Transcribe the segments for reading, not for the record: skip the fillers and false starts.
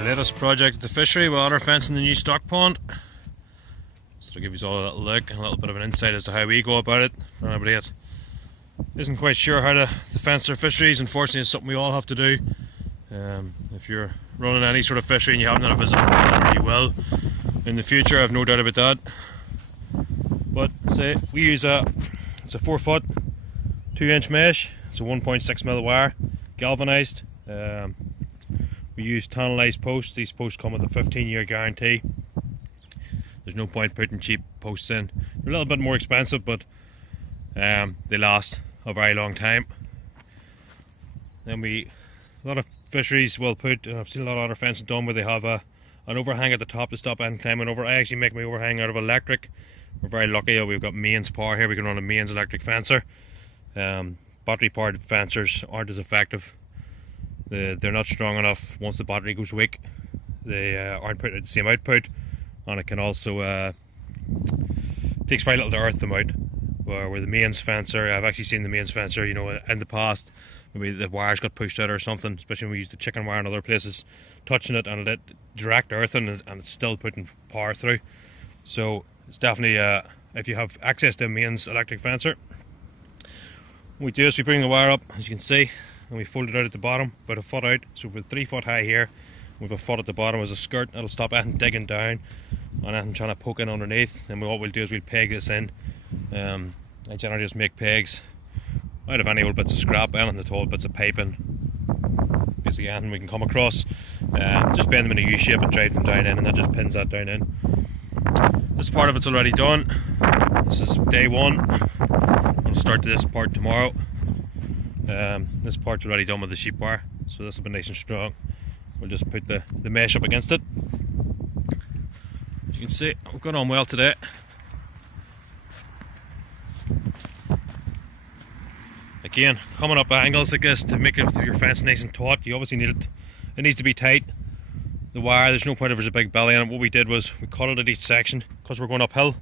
our latest project at the fishery with otter fencing the new stock pond. So to give you all a little look and a little bit of an insight as to how we go about it for anybody that isn't quite sure how to fence their fisheries. Unfortunately, it's something we all have to do. If you're running any sort of fishery and you haven't done a visit from water, you will in the future, I have no doubt about that. But say we use it's a 4 foot 2-inch mesh. It's a 1.6mm wire, galvanized. We use tunnelized posts. These posts come with a 15-year guarantee. There's no point putting cheap posts in. They're a little bit more expensive, but they last a very long time. Then a lot of fisheries will put, and I've seen a lot of otter fencing done where they have an overhang at the top to stop anyone climbing over. I actually make my overhang out of electric. We're very lucky. We've got mains power here. We can run a mains electric fencer. Battery powered fencers aren't as effective. They're not strong enough. Once the battery goes weak, they aren't putting out the same output, and it can also takes very little to earth them out. Where the mains fencer, I've actually seen the mains fencer, you know, in the past, maybe the wires got pushed out or something, especially when we use the chicken wire in other places, touching it and it direct earthing, and it's still putting power through. So it's definitely if you have access to a mains electric fencer, what we do is we bring the wire up, as you can see, and we fold it out at the bottom, about a foot out. So we're 3 foot high here, with a foot at the bottom as a skirt. That'll stop anything digging down and anything trying to poke in underneath. And what we'll do is we'll peg this in. I generally just make pegs out of any old bits of scrap, anything at all, bits of piping, basically anything we can come across. Just bend them in a U shape and drive them down in, and that just pins that down in. This part of it's already done. This is day one. I'll start this part tomorrow. This part's already done with the sheep wire, so this will be nice and strong. We'll just put the mesh up against it. As you can see, we've got on well today. Again, coming up angles like this to make your fence nice and taut, you obviously need it needs to be tight. The wire, there's no point if there's a big belly in it. What we did was we cut it at each section because we're going uphill,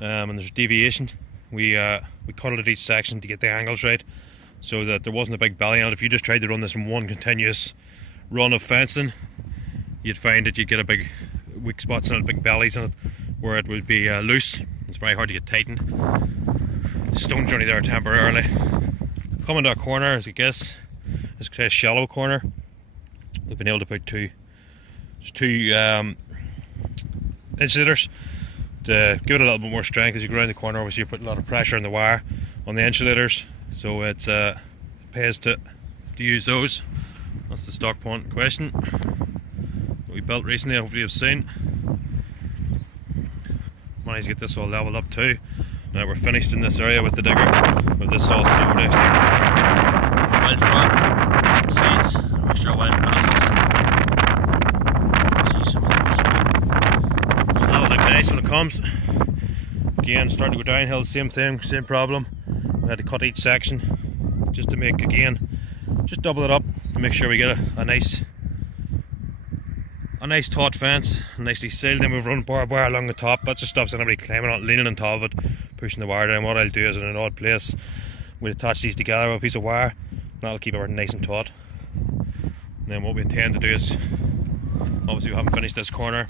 and there's deviation. We cut it at each section to get the angles right, so that there wasn't a big belly on it. If you just tried to run this in one continuous run of fencing, you'd find that you'd get a big weak spots in it, big bellies in it, where it would be loose. It's very hard to get tightened. The stone's only there temporarily. Coming to a corner, as I guess, it's a shallow corner. We've been able to put two insulators to give it a little bit more strength. As you go around the corner, obviously you're putting a lot of pressure on the wire on the insulators, so it pays to use those. That's the stock pond question that we built recently. Hopefully you've seen. Managed to get this all leveled up too. Now we're finished in this area with the digger, with this all sewer next to wild frog seeds, a mixture of wild grasses. See some of those. So that'll look nice when it comes. Again, starting to go downhill, same thing, same problem. We had to cut each section just to make, again, just double it up to make sure we get a nice taut fence, nicely sealed. Then we've run barbed wire along the top. That just stops anybody climbing on, leaning on top of it, pushing the wire down. What I'll do is, in an odd place, we'll attach these together with a piece of wire. That'll keep everything nice and taut. And then what we intend to do is, obviously we haven't finished this corner,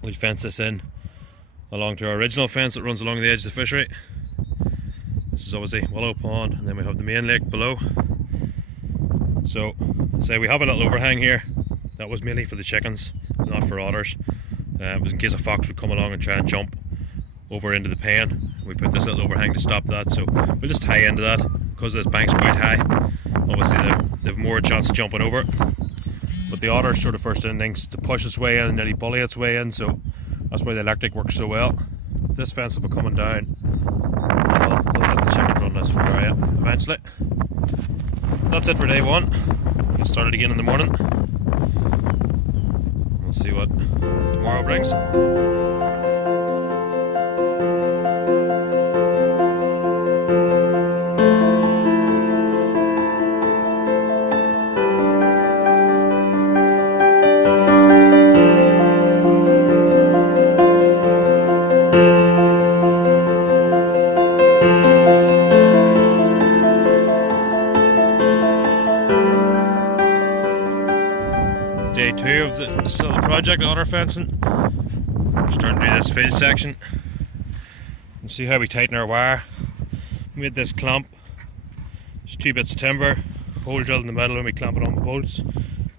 we'll fence this in along to our original fence that runs along the edge of the fishery. This is obviously Willow Pond, and then we have the main lake below. So, say we have a little overhang here. That was mainly for the chickens, not for otters. It was in case a fox would come along and try and jump over into the pen. We put this little overhang to stop that, so we'll just tie into that. Because this bank's quite high, obviously they have more chance of jumping over. But the otter's sort of first instincts to push its way in and nearly bully its way in, so that's why the electric works so well. This fence will be coming down. We'll let the chickens run this area eventually. That's it for day one. We'll get started again in the morning. We'll see what tomorrow brings. Day 2 of this little project, otter fencing. We're starting to do this field section. You can see how we tighten our wire. We made this clamp. Just 2 bits of timber, hole drilled in the middle, and we clamp it on the bolts.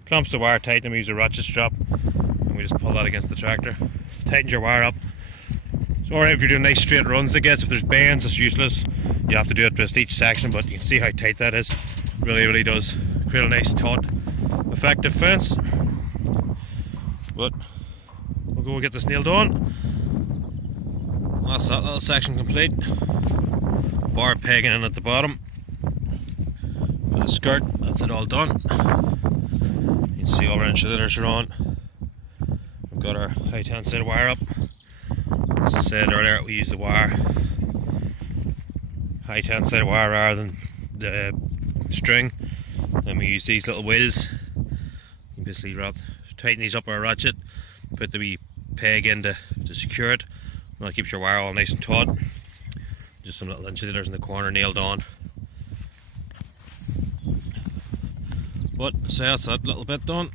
Clamps the wire tight, and we use a ratchet strap, and we just pull that against the tractor. Tightens your wire up. It's alright if you're doing nice straight runs, I guess. If there's bends, it's useless. You have to do it just each section, but you can see how tight that is. Really does create a nice taut, effective fence. But we'll go get this nailed on. That's that little section complete. Bar pegging in at the bottom. With the skirt, that's it all done. You can see all our insulators are on. We've got our high tensile wire up. As I said earlier, we use the wire, high tensile wire rather than the string. And we use these little wheels. You basically tighten these up with a ratchet, put the wee peg in to secure it, and that keeps your wire all nice and taut. Just some little insulators in the corner nailed on. But so that's that little bit done.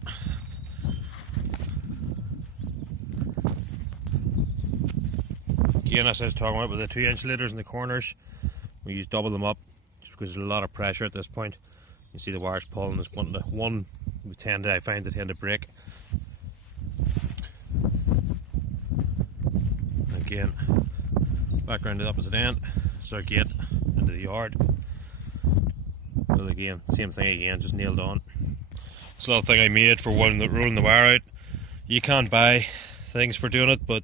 Again, as I was talking about with the 2 insulators in the corners, we use double them up just because there's a lot of pressure at this point. You see the wires pulling. There's one I find they tend to break. Again, back around the opposite end, it's our gate into the yard. So again, same thing again, just nailed on. This little thing I made for rolling the wire out. You can't buy things for doing it, but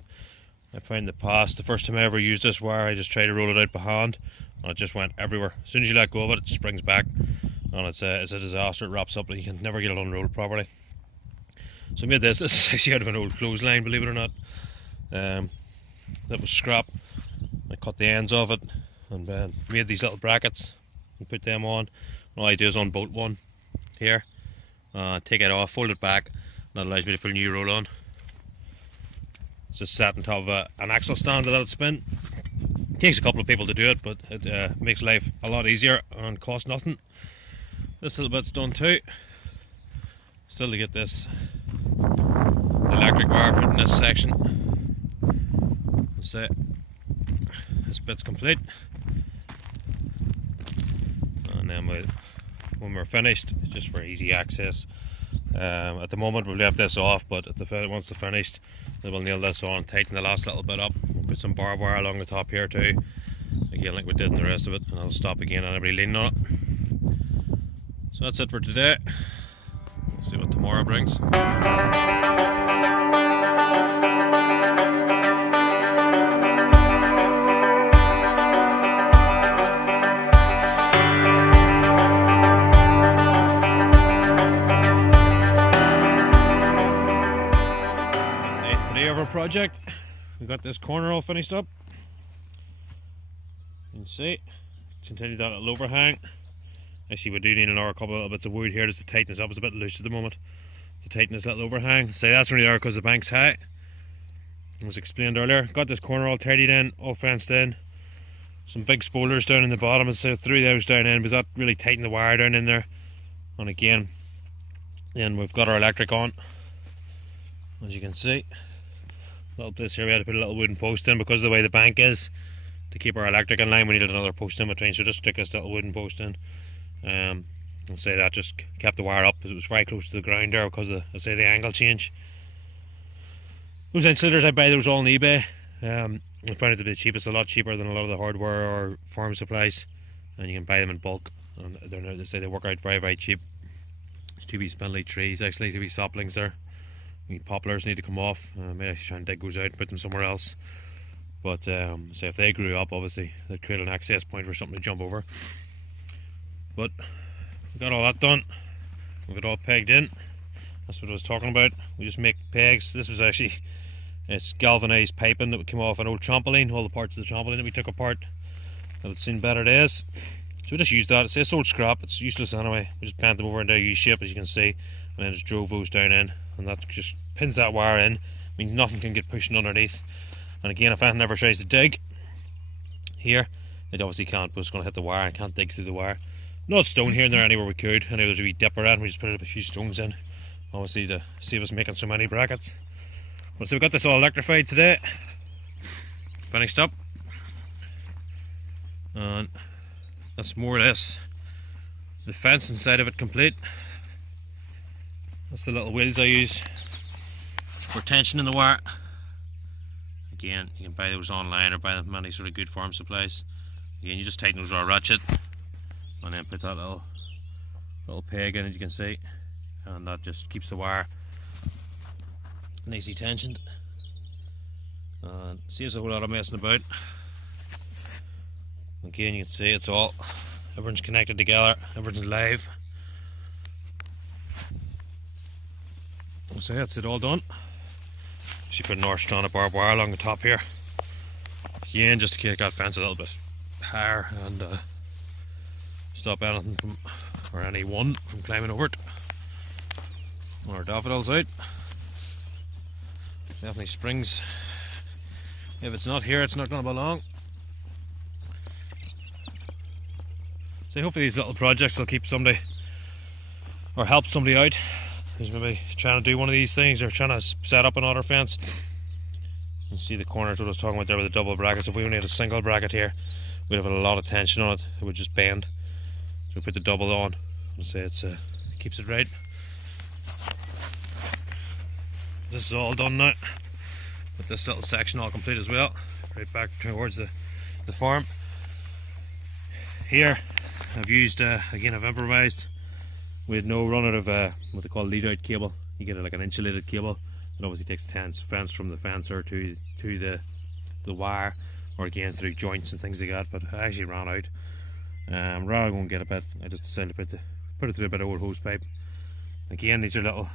I found in the past, the first time I ever used this wire, I just tried to roll it out by hand, and it just went everywhere. As soon as you let go of it, it springs back, and it's a disaster. It wraps up and you can never get it unrolled properly. So I made this. This is actually out of an old clothesline, believe it or not. That was scrap. I cut the ends of it and made these little brackets and put them on. All I do is unbolt one here, take it off, fold it back, and that allows me to put a new roll on. It's just sat on top of an axle stand that it'll spin. It takes a couple of people to do it, but it makes life a lot easier and costs nothing. This little bit's done too. Still to get this electric wire put in this section. That's it. This bit's complete. And then when we're finished, just for easy access, at the moment we've left this off, but once they're finished, then we'll nail this on, tighten the last little bit up, we'll put some barbed wire along the top here too, again like we did in the rest of it, and I'll stop again and everybody leaning on it. So that's it for today. We'll see what tomorrow brings. Project. We got this corner all finished up. You can see. Continue that little overhang. Actually, we do need another couple of little bits of wood here just to tighten this up. It's a bit loose at the moment. To tighten this little overhang. So that's only there because the bank's high. As explained earlier. Got this corner all tidied in, all fenced in. Some big spoilers down in the bottom, and so threw those down in because that really tightened the wire down in there. And again, then we've got our electric on. As you can see. Little place here we had to put a little wooden post in because of the way the bank is. To keep our electric in line we needed another post in between, so just stick this little wooden post in. And say that just kept the wire up because it was very close to the ground there because of the angle change. Those insulators I buy, those all on eBay. I found it to be the cheapest, a lot cheaper than a lot of the hardware or farm supplies, and you can buy them in bulk, and they say they work out very cheap. There's 2 wee spindly trees, actually 2 wee saplings there. Poplars need to come off. Maybe I should try and dig those out and put them somewhere else. But so if they grew up, obviously they'd create an access point for something to jump over. But we got all that done. We've got it all pegged in. That's what I was talking about. We just make pegs. This was actually, it's galvanized piping that came off an old trampoline. All the parts of the trampoline that we took apart that had seen better days. So we just used that. It's this old scrap. It's useless anyway. We just bent them over into a U shape, as you can see, and then just drove those down in. And that just pins that wire in. I mean, nothing can get pushing underneath. And again, if anything ever tries to dig here, it obviously can't, but it's going to hit the wire. I can't dig through the wire. Not stone here and there anywhere we could. I know there's a wee dipper in, we just put a few stones in obviously to save us making so many brackets. But so we've got this all electrified today, finished up, and that's more or less the fence inside of it complete. That's the little wheels I use for tension in the wire. Again, you can buy those online or buy them from any sort of good farm supplies. Again, you just tighten those raw ratchet and then put that little peg in, as you can see, and that just keeps the wire nicely tensioned and saves a whole lot of messing about. Again, you can see everything's connected together, everything's live. So that's it all done. She put an north strand of barbed wire along the top here, again just to keep that fence a little bit higher and stop anything from, or anyone from climbing over it. Our daffodils out. Definitely springs. If it's not here, it's not going to be long. So hopefully these little projects will keep somebody or help somebody out who's maybe trying to do one of these things or trying to set up an otter fence. You can see the corners what I was talking about there with the double brackets. If we only had a single bracket here, we'd have a lot of tension on it. It would just bend. So we put the double on and say it keeps it right. This is all done now, with this little section all complete as well, right back towards the farm. Here I've used, again I've improvised with no run out of what they call lead out cable. You get like an insulated cable that obviously takes fence from the fencer to the wire, or again through joints and things like that, but I actually ran out. Rather than go and get a bit, I just decided to put it through a bit of old hose pipe. Again, these are little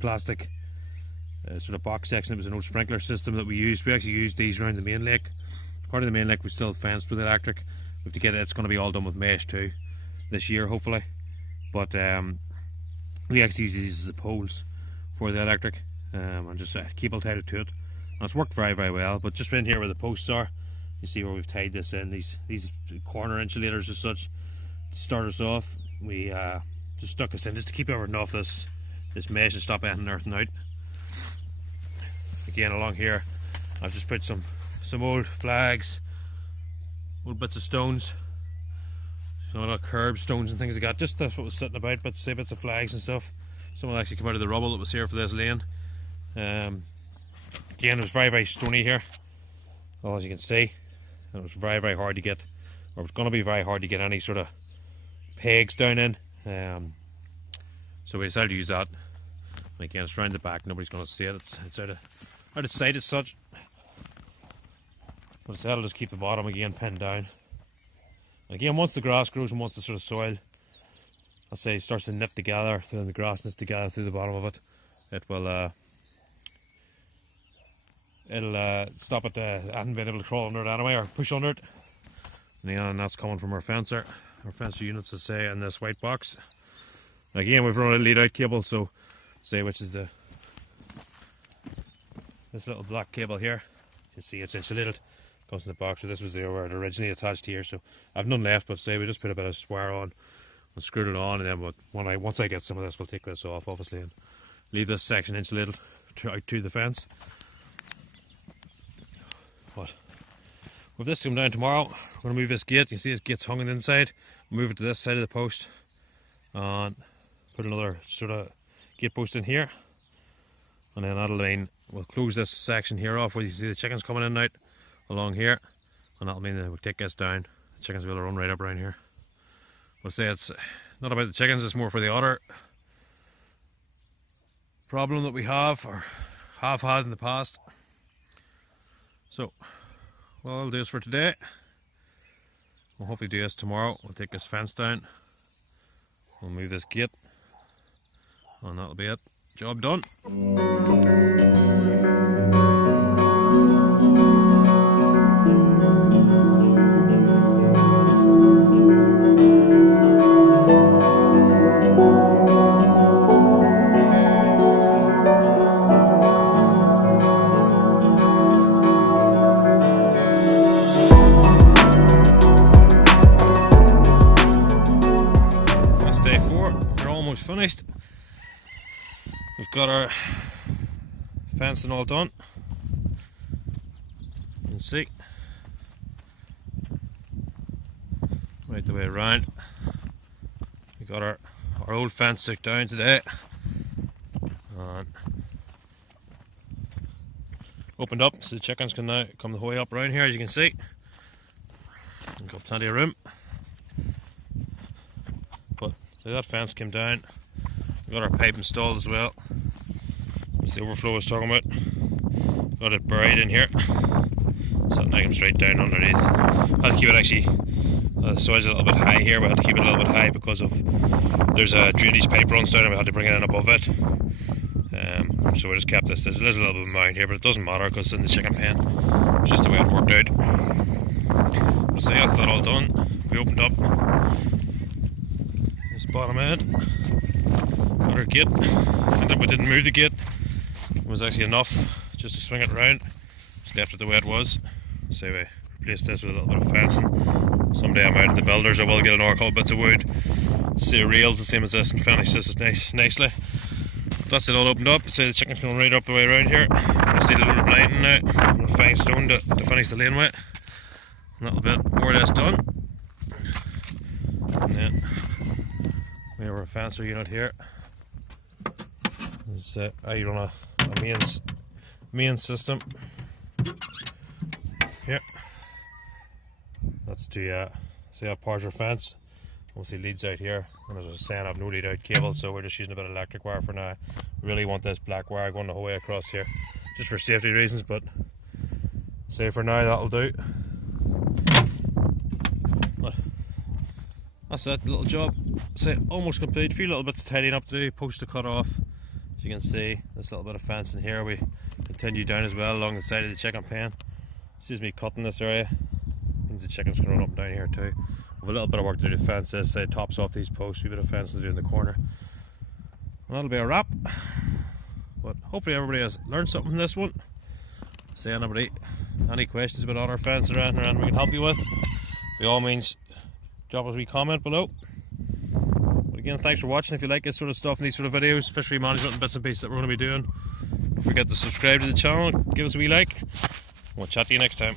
plastic sort of box section. It was an old sprinkler system that we used. We actually used these around the main lake. Part of the main lake was still fenced with electric. We have to get it, it's going to be all done with mesh too this year hopefully, but we actually use these as the poles for the electric, and just cable tied it to it, and it's worked very, very well. But just in here where the posts are, you see where we've tied this in, these corner insulators as such to start us off. We just stuck this in just to keep everything off this mesh and stop anything earthing out. Again, along here I've just put some old flags, old bits of stones, some little curb stones and things like that, just stuff that was sitting about, but say bits of flags and stuff. Some will actually come out of the rubble that was here for this lane. Again, it was very, very stony here, well, as you can see. It was very, very hard to get, or it's going to be very hard to get any sort of pegs down in. So we decided to use that. And again, it's round the back, nobody's going to see it. It's out of sight as such. But instead I'll just keep the bottom again pinned down. Again, once the grass grows and once the sort of soil, I'll say, starts to knit together, and the grass knits together through the bottom of it, it will it'll stop it hadn't been able to crawl under it anyway, or push under it. And that's coming from our fencer units, to say, in this white box. Again, we've run a lead out cable, so say which is this little black cable here. You see it's insulated, comes in the box. So this was where it originally attached here, so I've none left, but say we just put a bit of wire on and screwed it on, and then once I get some of this, we'll take this off obviously and leave this section insulated out to the fence. But with this come down tomorrow, we're going to move this gate. You see this gate's hung on the inside. Move it to this side of the post and put another sort of gate post in here, and then that'll mean we'll close this section here off where you see the chickens coming in and out along here, and that'll mean that we'll take this down. The chickens will be able to run right up around here. We'll say it's not about the chickens, it's more for the otter problem that we have, or have had in the past. So what I'll do is for today, we'll hopefully do this tomorrow. We'll take this fence down, we'll move this gate, and that'll be it. Job done. That's day 4. We're almost finished. We've got our fencing all done. You can see right the way around. We got our old fence took down today and opened up, so the chickens can now come the whole way up around here, as you can see. We've got plenty of room. But so that fence came down. We've got our pipe installed as well. That's the overflow I was talking about. Got it buried in here, so it comes straight down underneath. I had to keep it actually, the soil's a little bit high here. We had to keep it a little bit high because of there's a drainage pipe runs down and we had to bring it in above it. So we just kept this. There's a little bit of mound here, but it doesn't matter because it's in the chicken pen. It's just the way it worked out. So that's that all done. We opened up this bottom end. Got our gate. I think we didn't move the gate. It was actually enough just to swing it around. Just left it the way it was. So we replaced this with a little bit of fencing. Someday I'm out of the builders, I will get another couple bits of wood. See rails the same as this and finish this nicely. That's it all opened up. So the chicken's going right up the way around here. Just need a little blinding now. I'm a fine stone to finish the laneway. A little bit more or less done. And then we have our fencer unit here. I run a main system. Here. That's to see how powers our fence. Obviously leads out here, and as I was saying, I have no lead out cable, so we're just using a bit of electric wire for now. We really want this black wire going the whole way across here, just for safety reasons, but say for now that'll do. But that's it, little job. Say almost complete. A few little bits tidying up to do, post to cut off. As you can see, this little bit of fence in here, we continue down as well along the side of the chicken pen. This is me cutting this area. Means the chickens can run up and down here too. We have a little bit of work to do to fence this side, tops off these posts, a bit of fence to do in the corner. And that'll be a wrap. But hopefully everybody has learned something from this one. Say anybody, any questions about otter fence or anything we can help you with, by all means drop us a wee comment below. But again, thanks for watching. If you like this sort of stuff and these sort of videos, fishery management and bits and pieces that we're going to be doing, don't forget to subscribe to the channel, give us a wee like. We'll chat to you next time.